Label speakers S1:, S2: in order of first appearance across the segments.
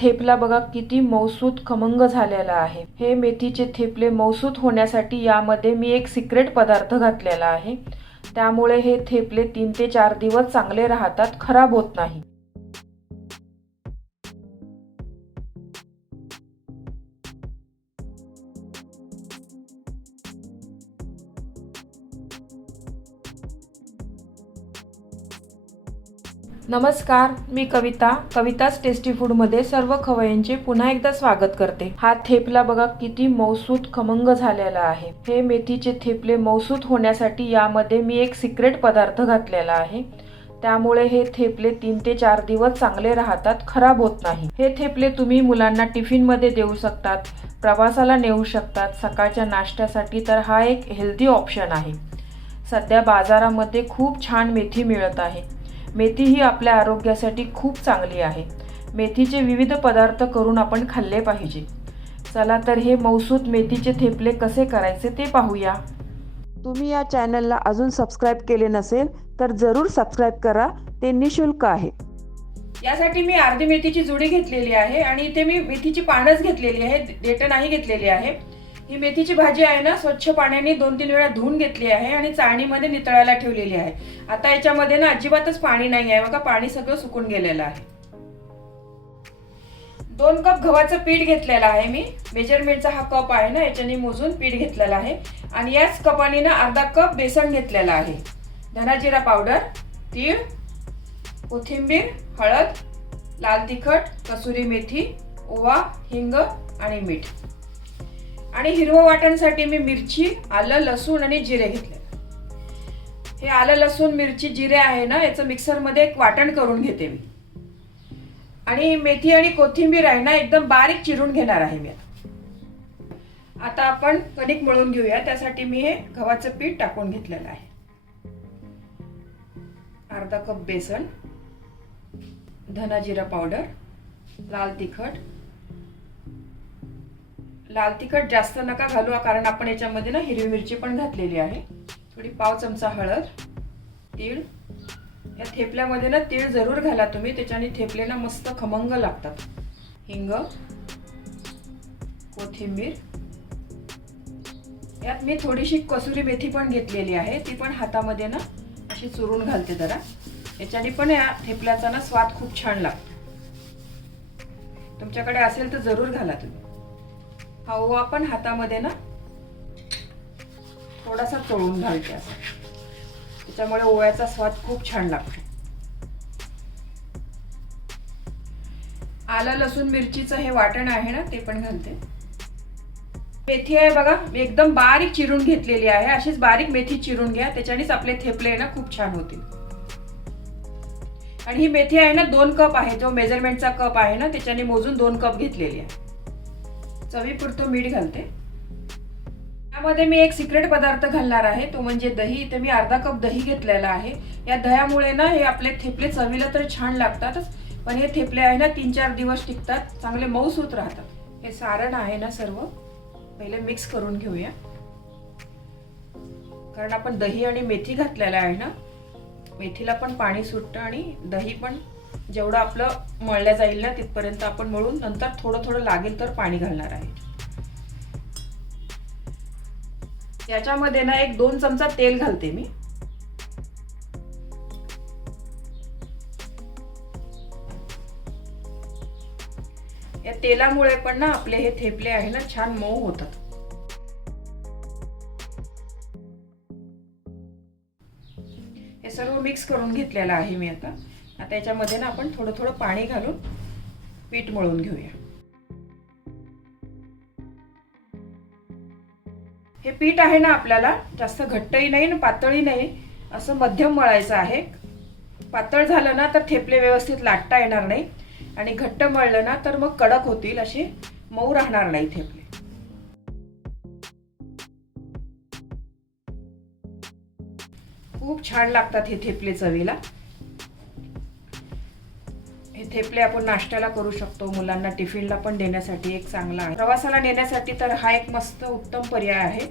S1: थेपला बघा किती मौसूत खमंग झालेला आहे हे मेथीचे थेपले मौसूत होण्यासाठी यामध्ये मी एक सिक्रेट पदार्थ घातलेला आहे त्यामुळे हे थेपले तीन ते चार दिवस चांगले राहतात खराब होत नाही नमस्कार मी कविता कविताच टेस्टी फूडमध्ये सर्व खवयांचे पुन्हा एकदा स्वागत करते हा थेपला बघा किती मौसूत खमंग झालेला आहे हे मेथीचे थेपले मौसूत होण्यासाठी यामध्ये मी एक सिक्रेट पदार्थ घातलेला आहे त्यामुळे हे थेपले तीन ते चार दिवस चांगले राहतात खराब होत नाही हे थेपले तुम्ही मुलांना टिफिनमध्ये देऊ शकतात प्रवासाला नेऊ शकतात सकाळच्या नाश्त्यासाठी तर हा एक हेल्दी ऑप्शन आहे सध्या बाजारामध्ये खूप छान मेथी मिळत आहे मेथी ही आपल्या आरोग्यासाठी खूप चांगली आहे मेथीचे विविध पदार्थ करून आपण खाल्ले पाहिजे चला तर हे मौसूद मेथीचे थेपले कसे करायचे ते पाहूया
S2: तुम्ही या चॅनलला अजून सबस्क्राईब केले नसेल तर जरूर सबस्क्राईब करा ते निशुल्क आहे
S1: यासाठी मी अर्धी मेथीची जुडी घेतलेली आहे आणि इथे मी मेथीची पानच घेतलेली आहे डेट नाही घेतलेली आहे ही मेथीची भाजी आहे ना स्वच्छ पाण्याने दोन तीन वेळा धुवून घेतली आहे आणि चाळणीमध्ये नितळायला ठेवलेली आहे आता याच्यामध्ये ना अजिबातच पाणी नाही आहे बघा पाणी सगळं सुकून गेलेलं आहे दोन कप गव्हाचं पीठ घेतलेलं आहे मी मेजरमेंटचा हा कप आहे ना याच्याने मोजून पीठ घेतलेला आहे आणि याच कपाने ना अर्धा कप बेसन घेतलेला आहे धनाजिरा पावडर तीळ कोथिंबीर हळद लाल तिखट कसुरी मेथी ओवा हिंग आणि मीठ आणि हिरवं वाटणसाठी मी मिरची आलं लसूण आणि जिरे घेतले हे आलं लसूण मिरची जिरे आहे ना याचं मिक्सरमध्ये एक वाटण करून घेते मी आणि मेथी आणि कोथिंबीर आहे ना एकदम बारीक चिरून घेणार आहे मी आता आपण कणिक मळून घेऊया त्यासाठी मी हे गव्हाचं पीठ टाकून घेतलेलं आहे अर्धा कप बेसन धना जिरा पावडर लाल तिखट लाल तिखट जास्त नका घालू कारण आपण याच्यामध्ये ना हिरवी मिरची पण घातलेली आहे थोडी पाव चमचा हळद तीळ या थेपल्यामध्ये ना तीळ जरूर घाला तुम्ही त्याच्याने थेपले ना मस्त खमंग लागतात हिंग कोथिंबीर यात मी थोडीशी कसुरी मेथी पण घेतलेली आहे ती पण हातामध्ये ना अशी चुरून घालते जरा याच्याने पण या थेपल्याचा ना स्वाद खूप छान लागतो तुमच्याकडे असेल तर जरूर घाला तुम्ही हा ओवा पण हातामध्ये ना थोडासा तळून घालते असं त्याच्यामुळे ओव्याचा स्वाद खूप छान लागतो आलं लसूण मिरचीचं हे वाटण आहे ना ते पण घालते मेथी आहे बघा एकदम बारीक चिरून घेतलेली आहे अशीच बारीक मेथी चिरून घ्या त्याच्यानेच आपले थेपले ना खूप छान होतील आणि ही मेथी आहे ना दोन कप आहे जो मेजरमेंटचा कप आहे ना त्याच्याने मोजून दोन कप घेतलेली आहे चवीपुरतं मीठ घालते त्यामध्ये मी एक सिक्रेट पदार्थ घालणार आहे तो म्हणजे दही इथे मी अर्धा कप दही घेतलेला आहे या दह्यामुळे ना हे आपले थेपले चवीला तर छान लागतातच पण हे थेपले आहे ना तीन चार दिवस टिकतात चांगले मऊसूत राहतात हे सारण आहे ना सर्व पहिले मिक्स करून घेऊया कारण आपण दही आणि मेथी घातलेला आहे ना मेथीला पण पाणी सुटतं आणि दही पण जेवढं आपलं मळल्या जाईल ना तिथपर्यंत आपण मळून नंतर थोडं थोडं लागेल तर पाणी घालणार आहे याच्यामध्ये ना एक दोन चमचा तेल घालते मी या तेलामुळे पण ना आपले हे थेपले आहे ना छान मऊ होतात हे सर्व मिक्स करून घेतलेलं आहे मी आता त्याच्यामध्ये ना आपण थोडं थोडं पाणी घालून पीठ मळून घेऊया हे पीठ आहे ना आपल्याला जास्त घट्टही नाही ना पातळी नाही असं मध्यम मळायचं आहे पातळ झालं ना तर थेपले व्यवस्थित लाटता येणार नाही आणि घट्ट मळलं ना तर मग कडक होतील असे मऊ राहणार नाही थेपले खूप छान लागतात हे थेपले चवीला ठेपले आपण नाश्त्याला करू शकतो मुलांना टिफिनला पण देण्यासाठी एक चांगला आहे प्रवासाला नेण्यासाठी तर हा एक मस्त उत्तम पर्याय आहे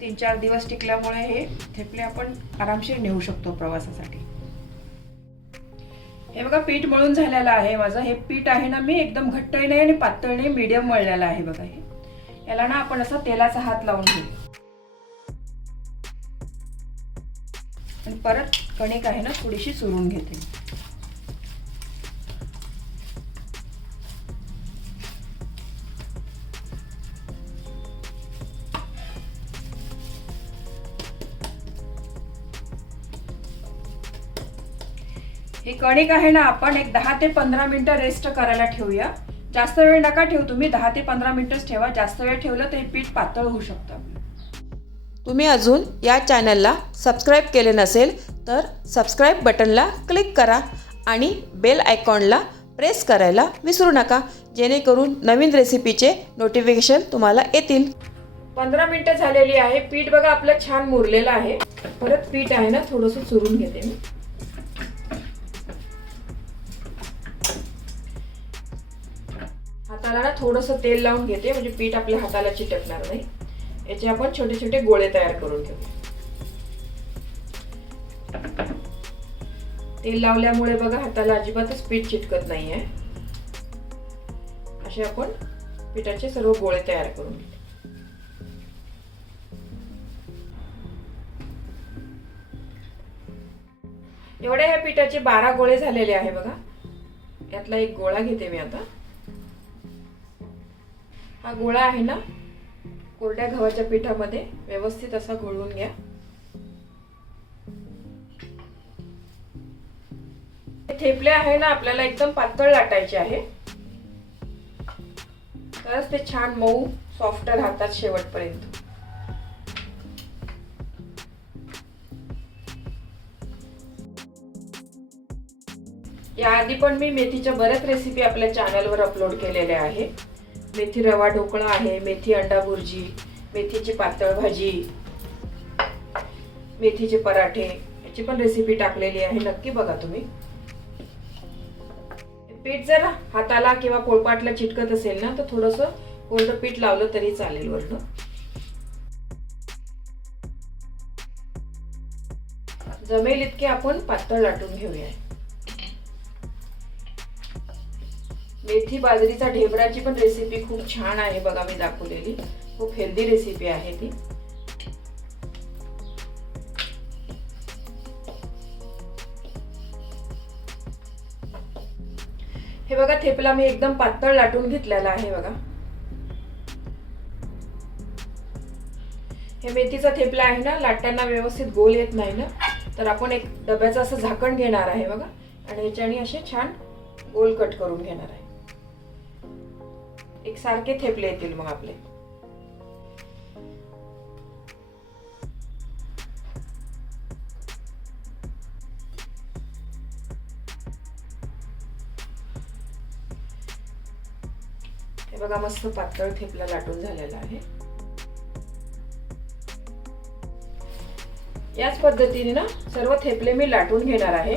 S1: तीन चार दिवस टिकल्यामुळे हे थेपले आपण आरामशीर नेऊ शकतो प्रवासासाठी हे बघा पीठ मळून झालेलं आहे माझं हे पीठ आहे ना मी एकदम घट्ट नाही आणि पातळ नाही मिडियम मळलेलं आहे बघा हे याला ना आपण असा तेलाचा हात लावून घेऊ आणि परत कणिक आहे ना थोडीशी सुरून घेते कणिक आहे ना आपण एक दहा ते पंधरा मिनटं रेस्ट करायला ठेवूया जास्त वेळ नका ठेवू तुम्ही दहा ते पंधरा मिनटंच ठेवा जास्त वेळ ठेवलं तर पीठ पातळ होऊ शकतं
S2: तुम्ही अजून या चॅनलला सबस्क्राईब केले नसेल तर सबस्क्राईब बटनला क्लिक करा आणि बेल आयकॉनला प्रेस करायला विसरू नका जेणेकरून नवीन रेसिपीचे नोटिफिकेशन तुम्हाला येतील
S1: पंधरा मिनटं झालेली आहे पीठ बघा आपलं छान मुरलेलं आहे परत पीठ आहे ना थोडंसं चुरून घेते मी याला ना थोडंसं तेल लावून घेते म्हणजे पीठ आपल्या हाताला चिटकणार नाही याचे आपण छोटे छोटे गोळे तयार करून घेऊ तेल लावल्यामुळे बघा हाताला अजिबातच पीठ चिटकत नाही आहे असे आपण पिठाचे सर्व गोळे तयार करून घेऊ एवढ्या ह्या पिठाचे बारा गोळे झालेले आहे बघा यातला एक गोळा घेते मी आता हा गोळा आहे ना कोरड्या गव्हाच्या पिठामध्ये व्यवस्थित असा गोळून घ्या ठेपले आहे ना आपल्याला एकदम पातळ लाटायचे आहे तरच ते छान मऊ सॉफ्ट राहतात शेवटपर्यंत याआधी पण मी मेथीच्या बऱ्याच रेसिपी आपल्या चॅनलवर अपलोड केलेल्या आहे मेथी रवा ढोकळा आहे मेथी अंडा भुर्जी मेथीची पातळ भाजी मेथीचे पराठे याची पण रेसिपी टाकलेली आहे नक्की बघा तुम्ही पीठ जर हाताला किंवा पोळपाटला चिटकत असेल ना तर थोडस कोरड पीठ लावलं तरी चालेल वरण जमेल इतके आपण पातळ लाटून घेऊया मेथी बाजरीचा ढेबराची पण रेसिपी खूप छान आहे बघा मी दाखवलेली खूप हेल्दी रेसिपी आहे ती हे बघा थेपला मी एकदम पातळ लाटून घेतलेला आहे बघा हे मेथीचा थेपला आहे ना लाटताना व्यवस्थित गोल येत नाही ना तर आपण एक डब्याचं असं झाकण घेणार आहे बघा आणि याच्याने असे छान गोल कट करून घेणार आहे एक सारखे थेपले येतील मग आपले हे बघा मस्त पातळ थेपला लाटून झालेला आहे याच पद्धतीने ना सर्व थेपले मी लाटून घेणार आहे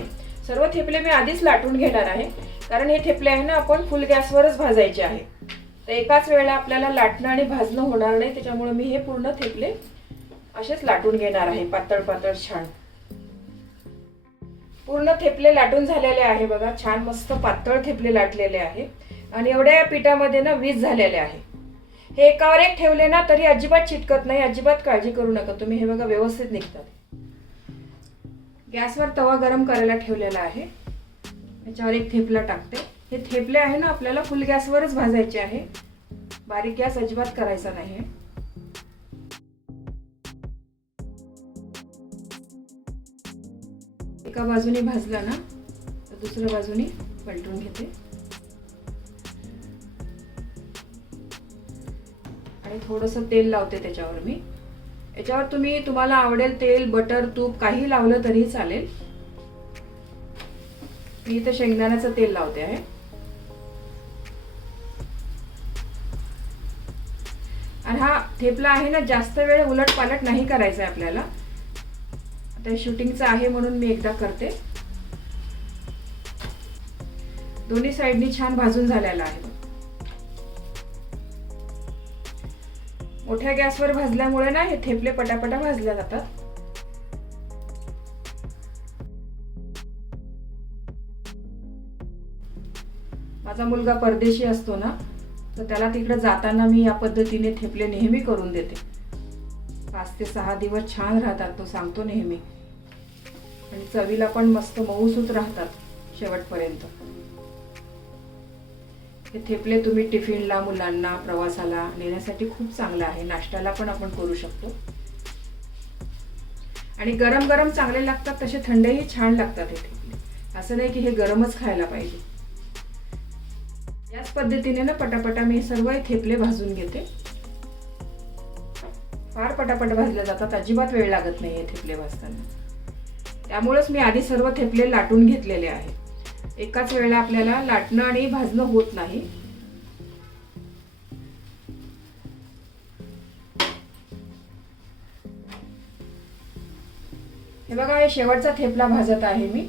S1: सर्व थेपले मी आधीच लाटून घेणार आहे कारण हे थेपले आहे ना आपण फुल गॅसवरच भाजायचे आहे तर एकाच वेळेला आपल्याला लाटणं आणि भाजणं होणार नाही त्याच्यामुळे मी हे पूर्ण थेपले असेच लाटून घेणार आहे पातळ पातळ छान पूर्ण थेपले लाटून झालेले आहे बघा छान मस्त पातळ थेपले लाटलेले आहे आणि एवढ्या या पिठामध्ये ना वीज झालेले आहे हे एकावर एक ठेवले ना तरी अजिबात चिटकत नाही अजिबात काळजी करू नका तुम्ही हे बघा व्यवस्थित निघतात गॅसवर तवा गरम करायला ठेवलेला आहे याच्यावर एक थेपला टाकते हे थेपले आहे ना आपल्याला फुल गॅसवरच भाजायचे आहे बारीक गॅस अजिबात करायचा नाही एका बाजूने भाजला ना तर दुसऱ्या बाजूने पलटून घेते आणि थोडंसं तेल लावते त्याच्यावर मी याच्यावर तुम्ही तुम्हाला आवडेल तेल बटर तूप काही लावलं तरी चालेल मी इथं शेंगदाण्याचं तेल लावते आहे थेपला आहे ना जास्त वेळ उलट पालट नाही करायचं आहे आपल्याला आता शूटिंगचं आहे म्हणून मी एकदा करते दोन्ही साईडनी छान भाजून झालेला आहे मोठ्या गॅसवर भाजल्यामुळे ना हे थेपले पटापटा भाजल्या जातात माझा मुलगा परदेशी असतो ना तर त्याला तिकडे जाताना मी या पद्धतीने ठेपले नेहमी करून देते पाच ते सहा दिवस छान राहतात तो सांगतो नेहमी आणि चवीला पण मस्त मऊसूत राहतात शेवटपर्यंत हे ठेपले तुम्ही टिफिनला मुलांना प्रवासाला नेण्यासाठी खूप चांगलं आहे नाश्त्याला पण आपण करू शकतो आणि गरम गरम चांगले लागतात तसे थंडही छान लागतात हे ठेपले असं नाही की हे गरमच खायला पाहिजे पद्धतीने ना पटापटा मी सर्व थेपले भाजून घेते फार पटापट भाजले जातात अजिबात वेळ लागत नाही थेपले भाजताना त्यामुळेच मी आधी सर्व थेपले लाटून घेतलेले आहे एकाच वेळेला आपल्याला लाटणं आणि भाजणं होत नाही हे बघा हे शेवटचा थेपला भाजत आहे मी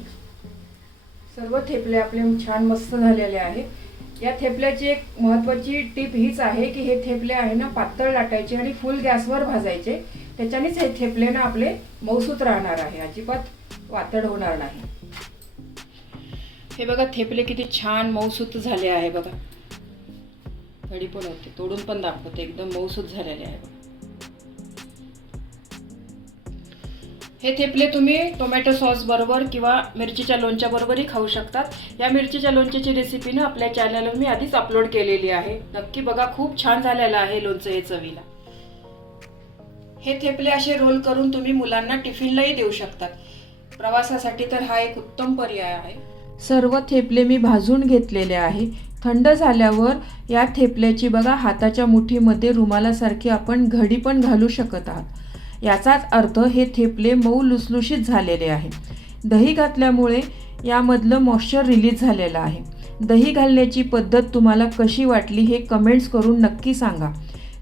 S1: सर्व थेपले आपले छान मस्त झालेले आहेत या थेपल्याची एक महत्वाची टीप हीच आहे की हे थेपले आहे ना पातळ लाटायचे आणि फुल गॅसवर भाजायचे त्याच्यानेच हे थेपले ना आपले मौसूत राहणार आहे अजिबात वातड होणार नाही हे बघा थेपले किती छान मौसूत झाले आहे बघा घडी पण होते तोडून पण दाखवते एकदम मौसूत झालेले आहे बघा हे थेपले तुम्ही टोमॅटो सॉस बरोबर किंवा मिरचीच्या लोणच्या बरोबरही खाऊ शकतात या मिरचीच्या लोणच्याची रेसिपी ना आपल्या चॅनलवर मी आधीच अपलोड केलेली आहे नक्की बघा खूप छान झालेलं आहे लोणचं हे चवीला हे थेपले असे रोल करून तुम्ही मुलांना टिफिनलाही देऊ शकतात प्रवासासाठी तर हा एक उत्तम पर्याय आहे सर्व थेपले मी भाजून घेतलेले आहे थंड झाल्यावर या थेपल्याची बघा हाताच्या मुठीमध्ये रुमालासारखी आपण घडी पण घालू शकत आहात याचाच अर्थ हे थेपले मऊ लुसलुशीत झालेले आहे दही घातल्यामुळे यामधलं मॉइश्चर रिलीज झालेलं आहे दही घालण्याची पद्धत तुम्हाला कशी वाटली हे कमेंट्स करून नक्की सांगा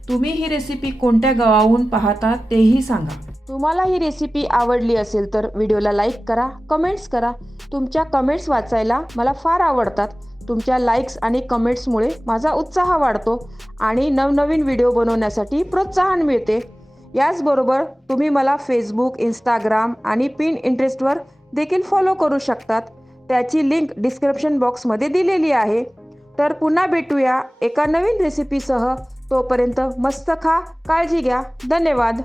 S1: तुम्ही ही रेसिपी कोणत्या गावाहून पाहता तेही सांगा
S2: तुम्हाला ही रेसिपी आवडली असेल तर व्हिडिओला लाईक करा कमेंट्स करा तुमच्या कमेंट्स वाचायला मला फार आवडतात तुमच्या लाईक्स आणि कमेंट्समुळे माझा उत्साह वाढतो आणि नवनवीन व्हिडिओ बनवण्यासाठी प्रोत्साहन मिळते याचबरोबर तुम्ही मला फेसबुक इंस्टाग्राम आणि पिन इंटरेस्टवर देखील फॉलो करू शकतात त्याची लिंक डिस्क्रिप्शन बॉक्समध्ये दिलेली आहे तर पुन्हा भेटूया एका नवीन रेसिपीसह तोपर्यंत मस्त खा काळजी घ्या धन्यवाद